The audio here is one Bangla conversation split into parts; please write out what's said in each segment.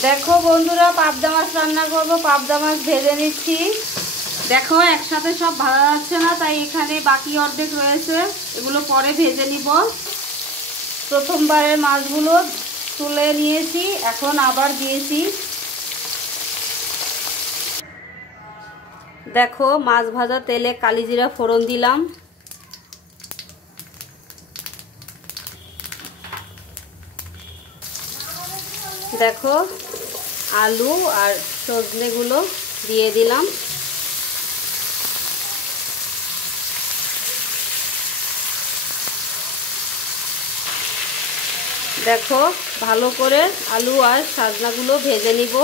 দেখো বন্ধুরা, পাবদা মাছ রান্না করব। পাবদা মাছ ভেজে নিচ্ছি। দেখো একসাথে সব ভালো যাচ্ছে না, তাই এখানে বাকি অর্ধেক রয়েছে, এগুলো পরে ভেজে নিব। প্রথমবারের মাছগুলো তুলে নিয়েছি, এখন আবার দিয়েছি। দেখো মাছ ভাজা তেলে কালিজিরা ফোড়ন দিলাম। দেখো আলু আর সজনেগুলো দিয়ে দিলাম। দেখো ভালো করে আলু আর সজনাগুলো ভেজে নিব।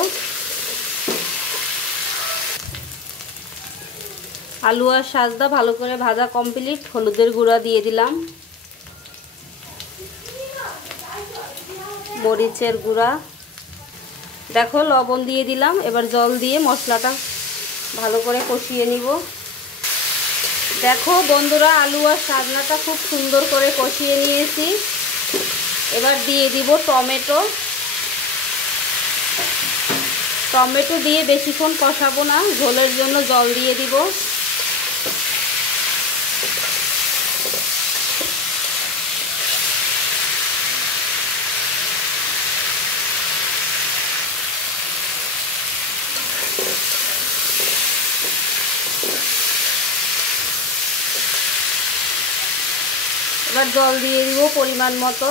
আলু আর সজনা ভালো করে ভাজা কমপ্লিট। হলুদের গুঁড়া দিয়ে দিলাম, মরিচের গুঁড়া, দেখো লবণ দিয়ে দিলাম। এবার জল দিয়ে মশলাটা ভালো করে কষিয়ে নিব। দেখো বন্ধুরা, আলু আর সজনাটা খুব সুন্দর করে কষিয়ে নিয়েছি। এবার দিয়ে দিব টমেটো। টমেটো দিয়ে বেশিক্ষণ কষাবো না, ঝোলের জন্য জল দিয়ে দিব। এবার জল দিয়ে দিব পরিমাণ মতো।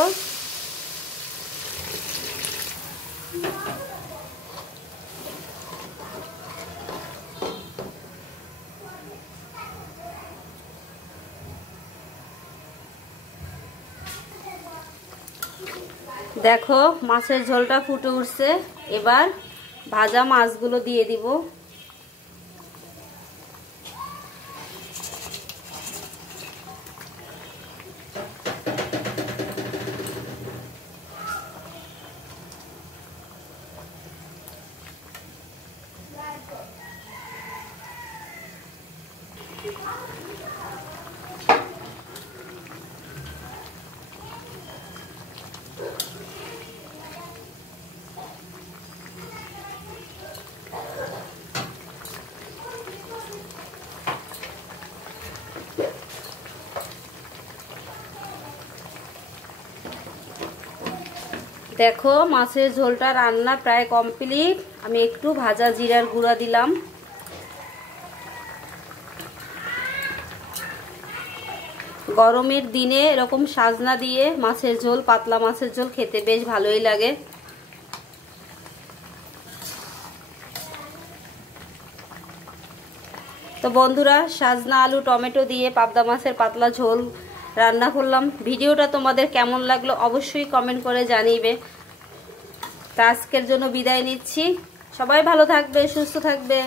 দেখো মাছের ঝোলটা ফুটে উঠছে। এবার ভাজা মাছগুলো দিয়ে দিব। দেখো মাছের ঝোলটা রান্না প্রায় কমপ্লিট। আমি একটু ভাজা জিরার গুঁড়া দিলাম। গরমের দিনে এরকম সাজনা দিয়ে মাছের ঝোল, পাতলা মাছের ঝোল খেতে বেশ ভালোই লাগে। তো বন্ধুরা, সাজনা আলু টমেটো দিয়ে পাবদা মাছের পাতলা ঝোল রান্না করলাম। ভিডিওটা তোমাদের কেমন লাগলো অবশ্যই কমেন্ট করে জানিবে। তা আজকের জন্য বিদায় নিচ্ছি। সবাই ভালো থাকবে, সুস্থ থাকবে।